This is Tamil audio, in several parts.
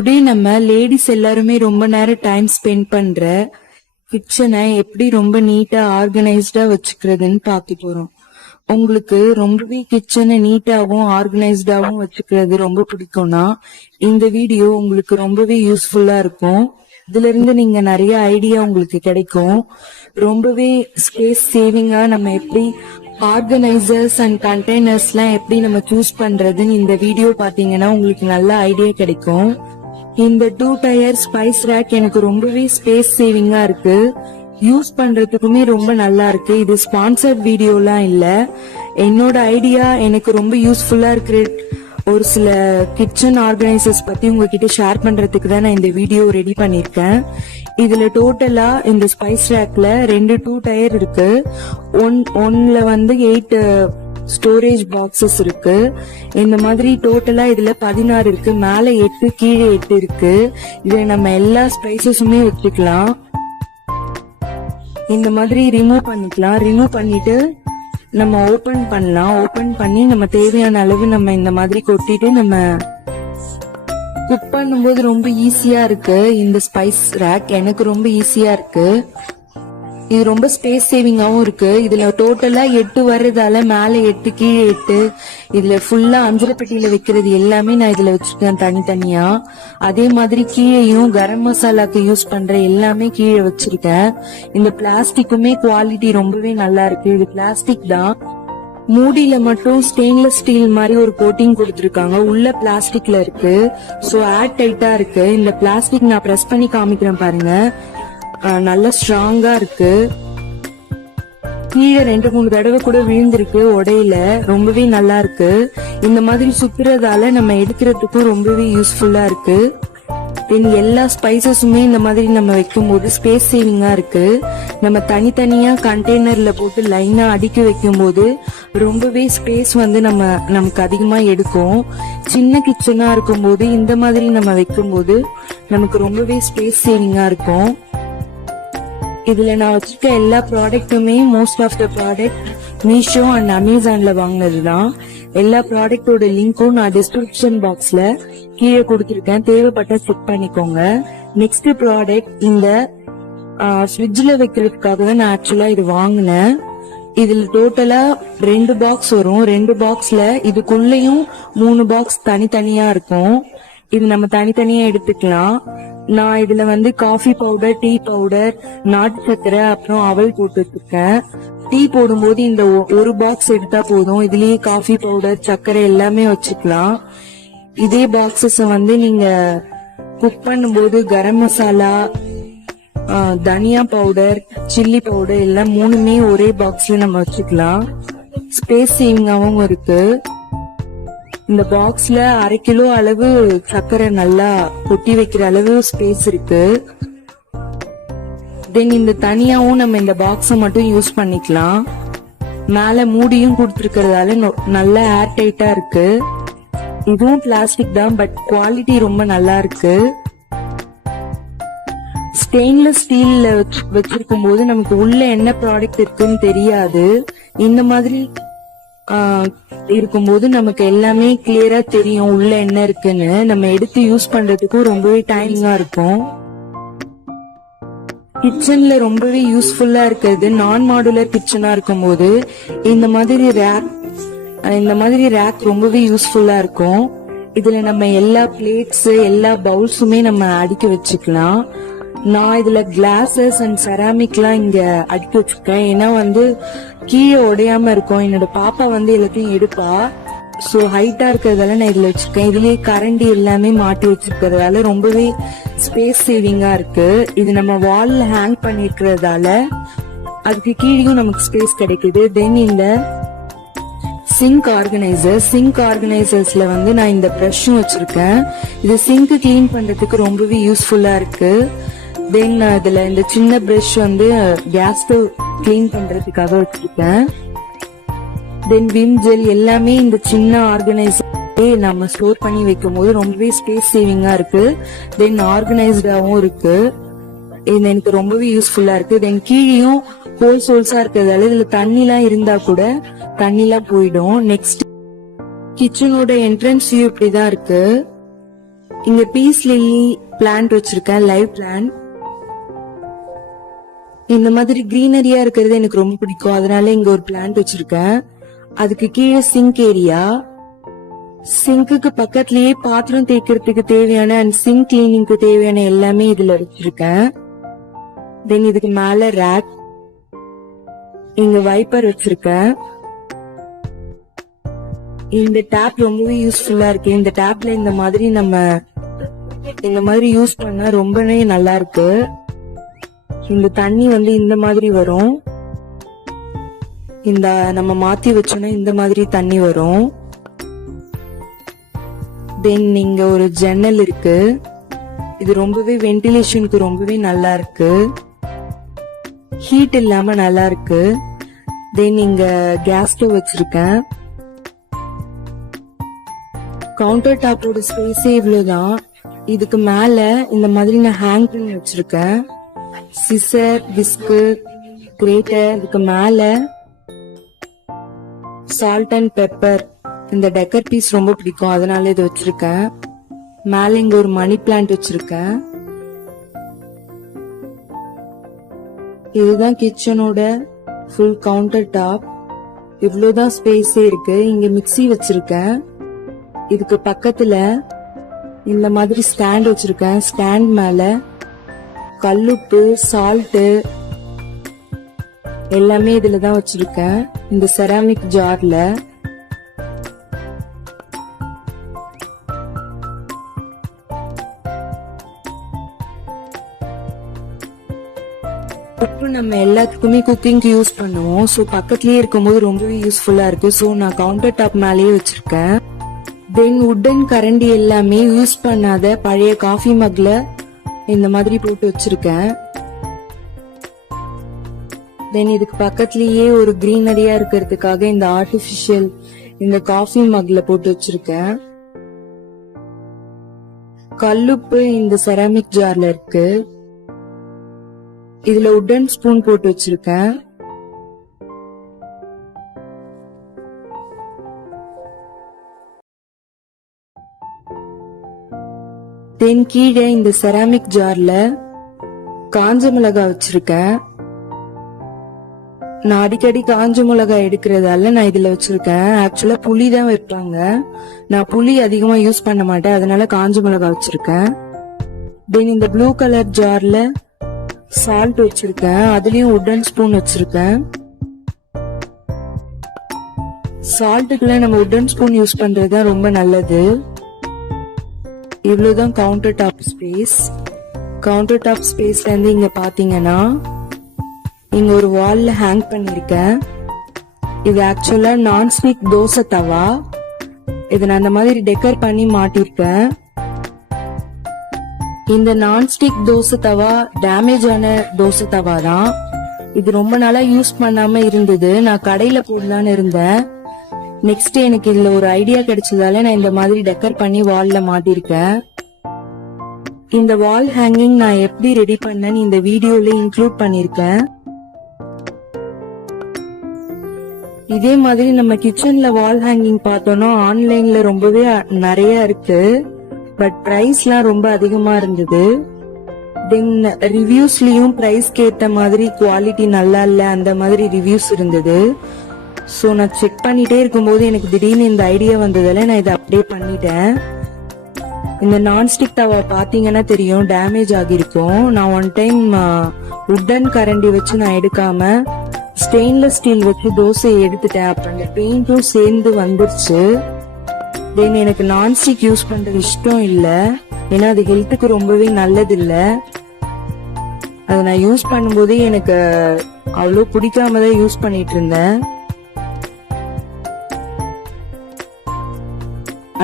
டுடே நம்ம லேடிஸ் எல்லாருமே ரொம்ப நேரம் டைம் ஸ்பெண்ட் பண்ற கிச்சனை எப்படி ரொம்ப நீட்டா ஆர்கனைஸ்டா வச்சுக்கிறதுன்னு பார்க்க போறோம். உங்களுக்கு ரொம்பவே கிச்சனை நீட்டாவும் ஆர்கனைஸ்டாவும் வச்சுக்கிறது ரொம்ப பிடிக்கும்னா இந்த வீடியோ உங்களுக்கு ரொம்பவே யூஸ்ஃபுல்லா இருக்கும். இதுல இருந்து நீங்க நிறைய ஐடியா உங்களுக்கு கிடைக்கும். ரொம்பவே ஸ்பேஸ் சேவிங்கா நம்ம எப்படி ஆர்கனைசர்ஸ் அண்ட் கண்டெய்னர்ஸ் எல்லாம் எப்படி நம்ம சூஸ் பண்றதுன்னு இந்த வீடியோ பாத்தீங்கன்னா உங்களுக்கு நல்ல ஐடியா கிடைக்கும். இந்த 2 டயர் ஸ்பைஸ் ரேக் எனக்கு ரொம்பவே ஸ்பேஸ் சேவிங்கா இருக்கு. யூஸ் பண்றதுக்குமே ரொம்ப நல்லா இருக்கு. இது ஸ்பான்சர்ட் வீடியோலாம் இல்ல, என்னோட ஐடியா எனக்கு ரொம்ப யூஸ்ஃபுல்லா இருக்கிற ஒரு சில கிச்சன் ஆர்கனைசர்ஸ் பத்தி உங்ககிட்ட ஷேர் பண்றதுக்கு தான் நான் இந்த வீடியோ ரெடி பண்ணிருக்கேன். இதுல டோட்டலா இந்த ஸ்பைஸ் ரேக்ல 2 டயர் இருக்கு. ஒன்ல வந்து 8 ஸ்டோரேஜ் பாக்ஸஸ் இருக்கு. இந்த மாதிரி டோட்டலா இதுல 16 இருக்கு. மேல 8 கீழே 8 இருக்கு. இதுல நம்ம எல்லா ஸ்பைசஸுமே வச்சுக்கலாம். இந்த மாதிரி ரிமூவ் பண்ணிக்கலாம். ரிமூவ் பண்ணிட்டு நம்ம ஓபன் பண்ணலாம். ஓபன் பண்ணி நம்ம தேவையான அளவு நம்ம இந்த மாதிரி கொட்டிட்டு நம்ம குக் பண்ணும்போது ரொம்ப ஈஸியா இருக்கு. இந்த ஸ்பைஸ் ரேக் எனக்கு ரொம்ப ஈஸியா இருக்கு. இது ரொம்ப ஸ்பேஸ் சேவிங்காவும் இருக்கு. இதுல டோட்டலா 8 வர்றதால மேல 8 கீழே 8. இதுல ஃபுல்லா அஞ்சரை பெட்டியில வைக்கிறது எல்லாமே நான் இதுல வச்சிருக்கேன் தனித்தனியா. அதே மாதிரி கீழேயும் கரம் மசாலாக்கு யூஸ் பண்ற எல்லாமே கீழே வச்சிருக்கேன். இந்த பிளாஸ்டிக்குமே குவாலிட்டி ரொம்பவே நல்லா இருக்கு. இது பிளாஸ்டிக் தான். மூடியில மட்டும் ஸ்டெயின்லெஸ் ஸ்டீல் மாதிரி ஒரு கோட்டிங் கொடுத்திருக்காங்க. உள்ள பிளாஸ்டிக்ல இருக்கு. சோ ஏர் டைட்டா இருக்கு. இந்த பிளாஸ்டிக் நான் பிரஸ் பண்ணி காமிக்கிறேன் பாருங்க. நல்ல ஸ்ட்ராங்கா இருக்கு. கீழே 2-3 தடவை கூட விழுந்திருக்கு, உடையில. ரொம்பவே நல்லா இருக்கு. இந்த மாதிரி சுத்துறதால நம்ம எடுக்கிறதுக்கும் ரொம்பவே யூஸ்ஃபுல்லா இருக்கு. எல்லா ஸ்பைசஸுமே இந்த மாதிரி நம்ம வைக்கும் போது ஸ்பேஸ் சேவிங்கா இருக்கு. நம்ம தனித்தனியா கண்டெய்னர்ல போட்டு லைனா அடுக்கி வைக்கும் போது ரொம்பவே ஸ்பேஸ் வந்து நமக்கு அதிகமா எடுக்கும். சின்ன கிச்சனா இருக்கும் போது இந்த மாதிரி நம்ம வைக்கும் போது நமக்கு ரொம்பவே ஸ்பேஸ் சேவிங்கா இருக்கும். இதுல நான் வச்சிருக்க எல்லா ப்ராடக்ட்டுமே most of the product Meesho and அமேசான்ல வாங்கினதுதான். எல்லா ப்ராடக்டோட லிங்க்கும் நான் டிஸ்கிரிப்ஷன் பாக்ஸ்ல கீழே கொடுத்திருக்கேன். தேவைப்பட்ட செக் பண்ணிக்கோங்க. நெக்ஸ்ட் ப்ராடக்ட் இந்த ஃப்ரிட்ஜ்ல வைக்கிறதுக்காக தான் நான் ஆக்சுவலா இது வாங்கினேன். இதுல டோட்டலா 2 பாக்ஸ் வரும். 2 பாக்ஸ்ல இதுக்குள்ளயும் 3 பாக்ஸ் தனித்தனியா இருக்கும். இது நம்ம தனித்தனியா எடுத்துக்கலாம். நான் இதுல வந்து காஃபி பவுடர், டீ பவுடர், நாட்டு சக்கரை, அப்புறம் அவல் போட்டு வச்சிருக்கேன். டீ போடும்போது இந்த ஒரு பாக்ஸ் எடுத்தா போதும். இதுலயே காஃபி பவுடர், சக்கரை எல்லாமே வச்சுக்கலாம். இதே பாக்ஸஸ் வந்து நீங்க குக் பண்ணும்போது கரம் மசாலா, தனியா பவுடர், சில்லி பவுடர் எல்லாம் 3மே ஒரே பாக்ஸ்ல நம்ம வச்சுக்கலாம். ஸ்பேஸ் சேவிங்காவும் இருக்கு. இந்த பாக்ஸ்ல 1/2 கிலோ அளவு சக்கரை நல்லா கொட்டி வைக்கிற அளவு ஸ்பேஸ் இருக்கு. தென் இந்த தனியாவும் நம்ம இந்த பாக்ஸ மட்டும் யூஸ் பண்ணிக்கலாம். மேல மூடியும் கொடுத்திருக்கிறதால நல்ல ஏர் டைட்டா இருக்கு. இதுவும் பிளாஸ்டிக் தான், பட் குவாலிட்டி ரொம்ப நல்லா இருக்கு. ஸ்டெயின்லெஸ் ஸ்டீல்ல வச்சிருக்கும் போது நமக்கு உள்ள என்ன ப்ராடக்ட் இருக்குன்னு தெரியாது. இந்த மாதிரி இருக்கும்போது நமக்கு எல்லாமே கிளியரா தெரியும் உள்ள என்ன இருக்குன்னு. நம்ம எடுத்து யூஸ் பண்றதுக்கும் ரொம்பவே டைமிங்கா இருக்கும். கிச்சன்ல ரொம்பவே யூஸ்ஃபுல்லா இருக்கிறது நான் மாடுலர் கிச்சனா இருக்கும் போது இந்த மாதிரி ரேக் ரொம்பவே யூஸ்ஃபுல்லா இருக்கும். இதுல நம்ம எல்லா பிளேட்ஸ், எல்லா பவுல்ஸுமே நம்ம அடுக்கி வச்சுக்கலாம். நான் இதுல கிளாஸஸ் அண்ட் செராமிக் எல்லாம் இங்க அடுக்கி வச்சிருக்கேன். ஏன்னா வந்து கீழே உடையாம இருக்கும். என்னோட பாப்பா வந்து எல்லாத்தையும் எடுப்பா. சோ ஹைட்டா இருக்கிறதால நான் இதுல வச்சிருக்கேன். இதுலயே கரண்டி எல்லாமே மாட்டி வச்சிருக்கிறதால ரொம்பவே ஸ்பேஸ் சேவிங்கா இருக்கு. இது நம்ம வால்ல ஹேங் பண்ணிருக்கிறதால அதுக்கு கீழேயும் நமக்கு ஸ்பேஸ் கிடைக்குது. தென் இந்த சிங்க் ஆர்கனைசர்ஸ்ல வந்து நான் இந்த பிரஷும் வச்சிருக்கேன். இது சிங்க் கிளீன் பண்றதுக்கு ரொம்பவே யூஸ்ஃபுல்லா இருக்கு. தென் இதுல இந்த சின்ன பிரஷ் வந்து கேஸ் ஸ்டவ் கிளீன் பண்றதுக்காக வச்சிருக்கேன். தென் விம் ஜெல் எல்லாமே இந்த சின்ன ஆர்கனைசர் நம்ம ஸ்டோர் பண்ணி வைக்கும் போது ரொம்பவே ஸ்பேஸ் சேவிங்கா இருக்கு. தென் ஆர்கனைஸ்டாவும் இருக்கு. இது எனக்கு ரொம்பவே யூஸ்ஃபுல்லா இருக்கு. தென் கீழேயும் ஹோல்ஸா இருக்கிறதால இதுல தண்ணி எல்லாம் இருந்தா கூட தண்ணி எல்லாம் போயிடும். நெக்ஸ்ட் கிச்சனோட என்ட்ரன்ஸ் வியூ இப்படிதான் இருக்கு. இங்க பீஸ் லில்லி பிளான்ட் வச்சிருக்கேன், லைவ் பிளான்ட். இந்த மாதிரி கிரீனரியா இருக்கிறது எனக்கு ரொம்ப பிடிக்கும், அதனால இங்க ஒரு பிளான்ட் வச்சிருக்கேன். அதுக்கு கீழே சிங்க் ஏரியா. சிங்க்குக்கு பக்கத்துலயே பாத்திரம் தேய்க்கிறதுக்கு தேவையான அண்ட் சிங்க் கிளீனிங்க்கு தேவையான எல்லாமே இதுல வச்சிருக்கேன். தென் இதுக்கு மேல ரேக், இங்க வைப்பர் வச்சிருக்கேன். இந்த டேப் ரொம்பவே யூஸ்ஃபுல்லா இருக்கு. இந்த டேப்ல இந்த மாதிரி யூஸ் பண்ணா ரொம்பவே நல்லா இருக்கு. இந்த தண்ணி இந்த மாதிரி வரும். இந்த நம்ம மாத்தி வச்சோம்னா இந்த மாதிரி தண்ணி வரும். தென் இங்க ஒரு ஜன்னல் இருக்கு. இது ரொம்பவே வென்டிலேஷனுக்கு ரொம்பவே நல்லா இருக்கு, ஹீட் இல்லாம நல்லா இருக்கு. தென் இங்க கேஸ் ஸ்டவ் வச்சிருக்கேன். கவுண்டர் டாப்போட ஸ்பேஸே இவ்வளவுதான். இதுக்கு மேல இந்த மாதிரி நான் ஹேங் பண்ணி வச்சிருக்கேன். Scissor, whisk, greater. இதுக்கு மேல சால்ட் அண்ட் பெப்பர், இந்த டெக்கர் பீஸ் ரொம்ப பிடிக்கும், அதனால இது வச்சிருக்கேன். மேல இங்க ஒரு மணி பிளான்ட் வச்சிருக்கேன். இதுதான் கிச்சனோட ஃபுல் கவுண்டர் டாப். இவ்வளவுதான் ஸ்பேஸே இருக்கு. இங்க மிக்ஸி வச்சிருக்கேன். இதுக்கு பக்கத்துல இந்த மாதிரி ஸ்டாண்ட் வச்சிருக்கேன். ஸ்டாண்ட் மேல கல்லுப்பு, சால்ட் எல்லாமே இதுலதான் வச்சிருக்கேன், இந்த செராமிக் ஜார்ல. உப்பு நம்ம எல்லாத்துக்குமே குக்கிங்க்கு யூஸ் பண்ணுவோம். சோ பக்கத்துலயே இருக்கும்போது ரொம்பவே யூஸ்ஃபுல்லா இருக்கு. சோ நான் கவுண்டர் டாப் மேலேயே வச்சிருக்கேன். தென் உட்டன் கரண்டி எல்லாமே யூஸ் பண்ணாத பழைய காஃபி மக்ல இந்த மாதிரி போட்டு வச்சிருக்கேன். தென் இதுக்கு பக்கத்துலயே ஒரு கிரீனரியா இருக்கிறதுக்காக இந்த ஆர்டிபிஷியல் இந்த காஃபி மக்ல போட்டு வச்சிருக்கேன். கல்லுப்பு இந்த செராமிக் ஜார்ல இருக்கு. இதுல உட்டன் ஸ்பூன் போட்டு வச்சிருக்கேன். தென் கீழே இந்த செராமிக் ஜார்ல காஞ்ச மிளகாய் வச்சிருக்கேன். நான் அடிக்கடி காஞ்ச மிளகாய் எடுக்கிறதால நான் இதுல வச்சிருக்கேன். ஆக்சுவலா புளி தான் வைப்பாங்க, நான் புளி அதிகமா யூஸ் பண்ண மாட்டேன், அதனால காஞ்ச மிளகாய் வச்சிருக்கேன். தென் இந்த ப்ளூ கலர் ஜார்ல சால்ட் வச்சிருக்கேன். அதுலயும் உட்டன் ஸ்பூன் வச்சிருக்கேன். சால்ட்டுக்குள்ள நம்ம உட்டன் ஸ்பூன் யூஸ் பண்றதுதான் ரொம்ப நல்லது. இவ்வளவுதான் counter top space. Counter top ஸ்பேஸ்ல இருந்து இங்க பாத்தீங்கன்னா இங்க ஒரு வால்ல ஹேங் பண்ணிருக்கேன். இது ஆக்சுவலா நான்ஸ்டிக் தோசை தவா. இதை நான் அந்த மாதிரி டெக்கர் பண்ணி மாட்டிருக்கேன். இந்த நான்ஸ்டிக் தோசை தவா டேமேஜ் ஆன தோசை தவா தான். இது ரொம்ப நாளா யூஸ் பண்ணாம இருந்தது. நான் கடையில போடலான்னு இருந்தேன். நெக்ஸ்ட் எனக்கு இதுல ஒரு ஐடியா கிடைச்சதால நான் இந்த மாதிரி டெக்கர் பண்ணி வால்ல மாட்டிருக்கேன். இந்த வால் ஹேங்கிங் நான் எப்படி ரெடி பண்ணேன்னு இந்த வீடியோல இன்க்ளூட் பண்ணிருக்கேன். இதே மாதிரி நம்ம கிச்சன்ல வால் ஹேங்கிங் பார்த்தோம்னா ஆன்லைன்ல ரொம்பவே நிறைய இருக்கு. பட் பிரைஸ்லாம் ரொம்ப அதிகமா இருந்தது. தென் ரிவ்யூஸ்லயும் பிரைஸ்க்கு ஏத்த மாதிரி குவாலிட்டி நல்லா இல்ல அந்த மாதிரி ரிவ்யூஸ் இருந்தது. சோ நான் செக் பண்ணிட்டே இருக்கும்போது எனக்கு திடீர்னு இந்த ஐடியா வந்ததால நான் இதை அப்படியே பண்ணிட்டேன். இந்த நான்ஸ்டிக் தவா பாத்தீங்கன்னா தெரியும், டேமேஜ் ஆகிருக்கும். நான் ஒன் டைம் உட்டன் கரண்டி வச்சு நான் எடுக்காம ஸ்டெயின்லெஸ் ஸ்டீல் வச்சு தோசை எடுத்துட்டேன். அப்புறம் அந்த பெயிண்டும் சேர்ந்து வந்துருச்சு. தென் எனக்கு நான்ஸ்டிக் யூஸ் பண்றது இஷ்டம் இல்ல, ஏன்னா அது ஹெல்த்துக்கு ரொம்பவே நல்லது இல்ல. அதை நான் யூஸ் பண்ணும்போதே எனக்கு அவ்வளவு பிடிக்காம தான் யூஸ் பண்ணிட்டு இருந்தேன்.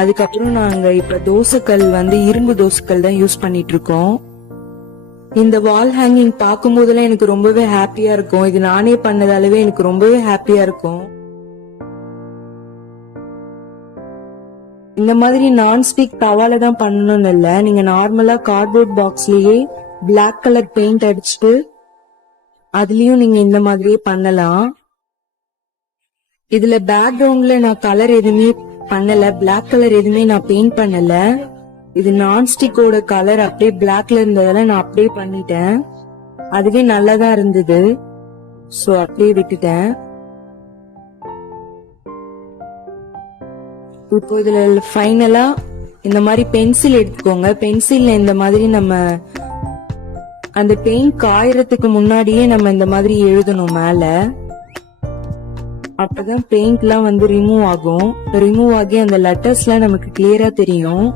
அதுக்கப்புறம் நாங்க இப்ப தோசைக்கல் இரும்பு தோசைக்கல் தான் யூஸ் பண்ணிட்டு இருக்கோம். இந்த வால் ஹேங்கிங் பார்க்கும் போதெல்லாம் எனக்கு ரொம்பவே ஹாப்பியா இருக்கும். இது நானே பண்ணதாலவே எனக்கு ரொம்பவே ஹாப்பியா இருக்கும். இந்த மாதிரி நான்ஸ்டிக் தவால தான் பண்ணணும்னு இல்ல, நீங்க நார்மலா கார்ட்போர்ட் பாக்ஸ்லயே பிளாக் கலர் பெயிண்ட் அடிச்சுட்டு அதுலயும் நீங்க இந்த மாதிரியே பண்ணலாம். இதுல பேக்ரவுண்ட்ல நான் கலர் எதுவுமே பண்ணல, பிளாக் கலர் எதுவுமே நான் பெயிண்ட் பண்ணல. இது நான்ஸ்டிக்கோட கலர் அப்படியே பிளாக்ல இருந்ததால நான் அப்படியே பண்ணிட்டேன். அதுவே நல்லாதான் இருந்தது. சோ அப்படியே விட்டுட்டேன். இப்போ இதுல ஃபைனலா இந்த மாதிரி பென்சில் எடுத்துக்கோங்க. பென்சில்ல இந்த மாதிரி நம்ம அந்த பெயிண்ட் காயறதுக்கு முன்னாடியே நம்ம இந்த மாதிரி எழுதணும் மேல. அப்பதான் பெயிண்ட் எல்லாம் வந்து ரிமூவ் ஆகும். ரிமூவ் ஆகி அந்த லெட்டர்ஸ் எல்லாம் நமக்கு கிளியரா தெரியும்.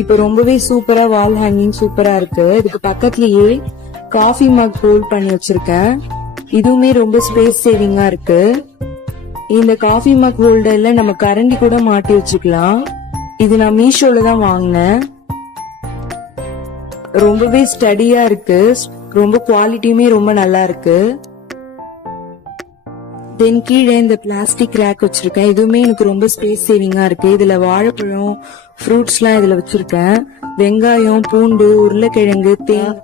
இப்ப ரொம்பவே சூப்பரா வால் ஹேங்கிங் சூப்பரா இருக்கு. இதுக்கு பக்கத்துலயே காஃபி மக் ஹோல்ட் பண்ணி வச்சிருக்கேன். இதுவுமே ரொம்ப ஸ்பேஸ் சேவிங்கா இருக்கு. இந்த காஃபி மக் ஹோல்டர்ல நம்ம கரண்டி கூட மாட்டி வச்சுக்கலாம். இது நான் மீஷோல தான் வாங்கினேன். ரொம்பவே ஸ்டடியா இருக்கு. ரொம்ப குவாலிட்டியுமே ரொம்ப நல்லா இருக்கு. தென் கீழே இந்த பிளாஸ்டிக் ரேக் வச்சிருக்கேன். இதுவுமே எனக்கு ரொம்ப ஸ்பேஸ் சேவிங்கா இருக்கு. இதுல வாழைப்பழம், ஃப்ரூட்ஸ் எல்லாம் இதுல வச்சிருக்கேன். வெங்காயம், பூண்டு, உருளைக்கிழங்கு, தேன்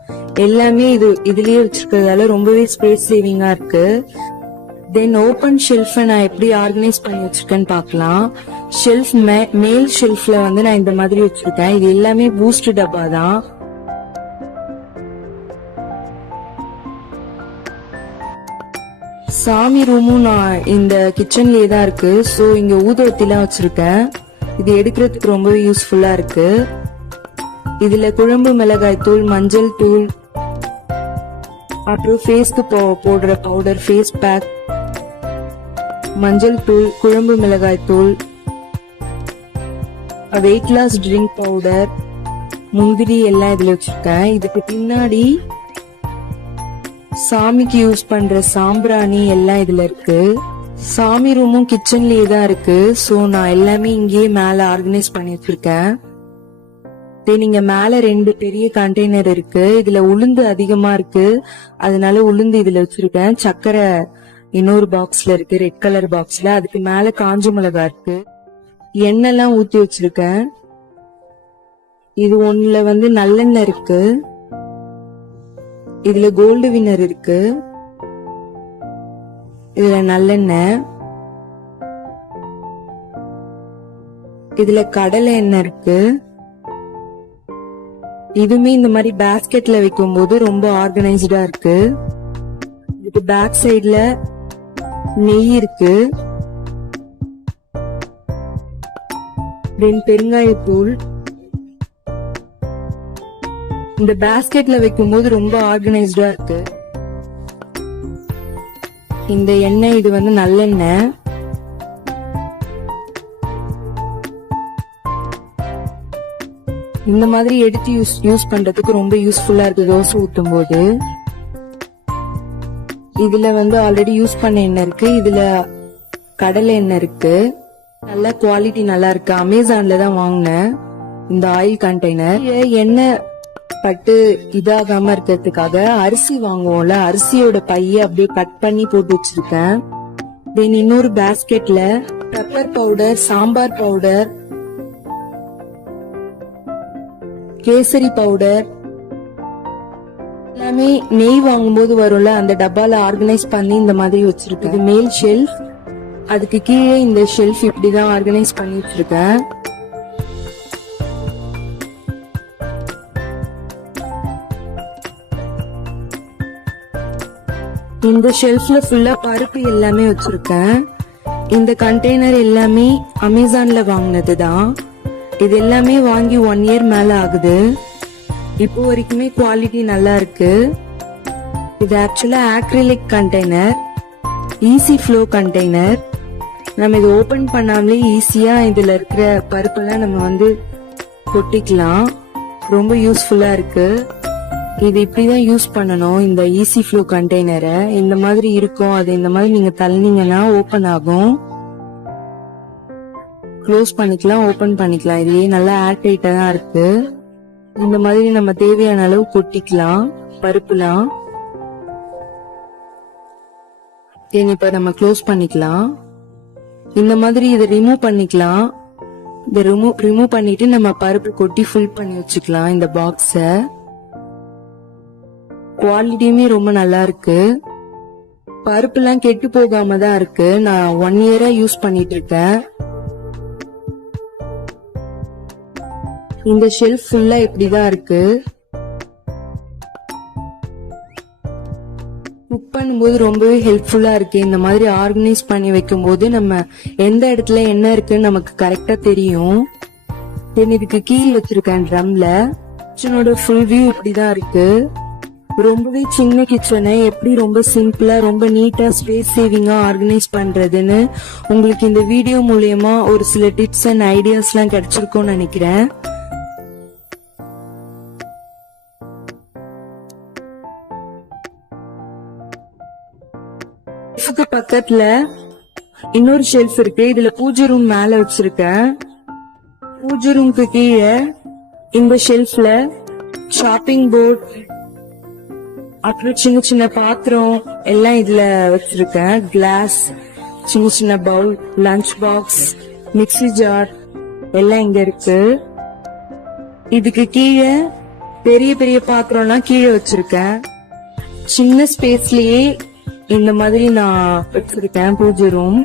எல்லாமே இதுலயே வச்சிருக்கிறதால ரொம்பவே ஸ்பேஸ் சேவிங்கா இருக்கு. தென் ஓபன் ஷெல்ஃப் நான் எப்படி ஆர்கனைஸ் பண்ணி வச்சிருக்கேன்னு பாக்கலாம். ஷெல்ஃப் மேல் ஷெல்ஃப்ல வந்து நான் இந்த மாதிரி வச்சிருக்கேன். இது எல்லாமே பூஸ்ட் டப்பா தான். சாமி ரூமும் நான் இந்த கிச்சன்லயே தான் இருக்கு. சோ இங்க ஊதுவத்தி எல்லாம் வச்சிருக்கேன். இது எடுக்கிறதுக்கு ரொம்பவே யூஸ்ஃபுல்லா இருக்கு. இதுல குழம்பு மிளகாய் தூள், மஞ்சள் தூள், அப்புறம் ஃபேஸ்க்கு போடுற பவுடர், ஃபேஸ் பேக், மஞ்சள் தூள், குழம்பு மிளகாய் தூள், வெயிட் லாஸ் ட்ரிங்க் பவுடர், முந்திரி எல்லாம் இதுல வச்சிருக்கேன். இதுக்கு பின்னாடி சாமிக்கு யூஸ் பண்ற சாம்பிராணி எல்லாம் இதுல இருக்கு. சாமி ரூமும் கிச்சன்லயே தான் இருக்கு. சோ நான் எல்லாமே இங்கேயே மேல ஆர்கனைஸ் பண்ணி வச்சிருக்கேன். நீங்க மேல 2 பெரிய கண்டெய்னர் இருக்கு. இதுல உளுந்து அதிகமா இருக்கு, அதனால உளுந்து இதுல வச்சிருக்கேன். சக்கரை இன்னொரு பாக்ஸ்ல இருக்கு, ரெட் கலர் பாக்ஸ்ல. அதுக்கு மேல காஞ்ச மிளகாய் இருக்கு. எண்ணெய் எல்லாம் ஊத்தி வச்சிருக்கேன். இது ஒண்ணுல வந்து நல்லெண்ணெய் இருக்கு. இதுல கோல்டு வின்னர் இருக்கு. இதுல நல்லெண்ணெய், இதுல கடலை எண்ணெய் இருக்கு. இதுமே இந்த மாதிரி பேஸ்கெட்ல வைக்கும் போது ரொம்ப ஆர்கனைஸ்டா இருக்கு. இதுக்கு பேக் சைடுல நெய் இருக்கு. தென் பெருங்காயத்தூள். இந்த பேஸ்கெட்ல வைக்கும் போது ரொம்ப ஆர்கனைஸ்டா இருக்கு. இந்த எண்ணெய் இது வந்து நல்லெண்ணெய். இந்த மாதிரி எடுத்து யூஸ் பண்றதுக்கு ரொம்ப யூஸ்ஃபுல்லா இருக்கு தோசை ஊத்தும் போது. இதுல வந்து ஆல்ரெடி யூஸ் பண்ண எண்ணெய் இருக்கு. இதுல கடலை எண்ணெய் இருக்கு. நல்ல குவாலிட்டி நல்லா இருக்கு. அமேசான்ல தான் வாங்கினேன் இந்த ஆயில் கண்டெய்னர். எண்ணெய் பட்டு இதாகாம இருக்கிறதுக்காக அரிசி வாங்குவோம்ல, அரிசியோட பைய அப்படியே கட் பண்ணி போட்டு வச்சிருக்கேன். தென் இன்னொரு பேஸ்கெட்ல pepper powder, sambar powder, kesari powder எல்லாமே நெய் வாங்கும்போது வரும்ல, அந்த டப்பால ஆர்கனைஸ் பண்ணி இந்த மாதிரி வச்சிருக்கு. இது மேல் ஷெல்ஃப். அதுக்கு கீழே இந்த ஷெல்ஃப் இப்படிதான் ஆர்கனைஸ் பண்ணி வச்சிருக்கேன். இந்த ஷெல்ஃப்ல ஃபுல்லா பருப்பு எல்லாமே வச்சிருக்கேன். இந்த கண்டெய்னர் எல்லாமே அமேசான்ல வாங்கினதுதான். இது எல்லாமே வாங்கி 1 இயர் மேல ஆகுது. இப்போ வரைக்குமே குவாலிட்டி நல்லா இருக்கு. இது ஆக்சுவலா acrylic container, easy flow container. நம்ம இதை ஓபன் பண்ணாமலே ஈஸியா இதுல இருக்கிற பருப்பெல்லாம் நம்ம வந்து கொட்டிக்கலாம். ரொம்ப யூஸ்ஃபுல்லா இருக்கு. இது இப்படிதான் யூஸ் பண்ணணும். இந்த ஈஸி ஃப்ளோ கண்டெய்னரை இந்த மாதிரி இருக்கும். அது இந்த மாதிரி நீங்க தள்ளினீங்கன்னா ஓபன் ஆகும். க்ளோஸ் பண்ணிக்கலாம், ஓபன் பண்ணிக்கலாம். இதுலயே நல்லா ஏர் டைட்டா தான் இருக்கு. இந்த மாதிரி நம்ம தேவையான அளவு கொட்டிக்கலாம் பருப்புலாம். இப்ப நம்ம க்ளோஸ் பண்ணிக்கலாம். இந்த மாதிரி இதை ரிமூவ் பண்ணிக்கலாம். இதை ரிமூவ் பண்ணிட்டு நம்ம பருப்பு கொட்டி ஃபுல் பண்ணி வச்சுக்கலாம் இந்த பாக்ஸ. குவாலிட்டியுமே ரொம்ப நல்லா இருக்கு. பருப்பு எல்லாம் கெட்டு போகாம தான் இருக்கு. நான் 1 இயரா யூஸ் பண்ணிட்டு இருக்கேன். இந்த ஷெல்ஃப் ஃபுல்லா இப்படிதான் இருக்கு. குக் பண்ணும்போது ரொம்பவே ஹெல்ப்ஃபுல்லா இருக்கு. இந்த மாதிரி ஆர்கனைஸ் பண்ணி வைக்கும் போது நம்ம எந்த இடத்துல என்ன இருக்குன்னு நமக்கு கரெக்டா தெரியும். தென் இதுக்கு கீழ் வச்சிருக்கேன் ட்ரம்ல. கிச்சனோட ஃபுல் வியூ இப்படிதான் இருக்கு. ரொம்பவே சின்ன கிச்சனை எப்படி ரொம்ப சிம்பிளா ரொம்ப நீட்டா ஸ்பேஸ் சேவிங்கா ஆர்கனைஸ் பண்றதுன்னு உங்களுக்கு இந்த வீடியோ மூலியமா ஒரு சில டிப்ஸ் அண்ட் ஐடியாஸ் எல்லாம் கிடைச்சிருக்கும்னு நினைக்கிறேன். ஷெல்ஃபுக்கு பக்கத்துல இன்னொரு ஷெல்ஃப் இருக்கு. இதுல பூஜை ரூம் மேல வச்சிருக்கேன். பூஜை ரூம்க்கு கீழே இந்த ஷெல்ஃப்ல ஷாப்பிங் போர்ட் அப்புறம் சின்ன சின்ன பாத்திரம் எல்லாம் இதுல வச்சிருக்கேன். கிளாஸ், சின்ன சின்ன bowl, lunch box, mixie jar எல்லாம் இங்க இருக்கு. இதுக்கு கீழே பெரிய பெரிய பாத்திரம்லாம் கீழே வச்சிருக்கேன். சின்ன ஸ்பேஸ்லயே இந்த மாதிரி நான் வச்சிருக்கேன் பூஜை ரூம்.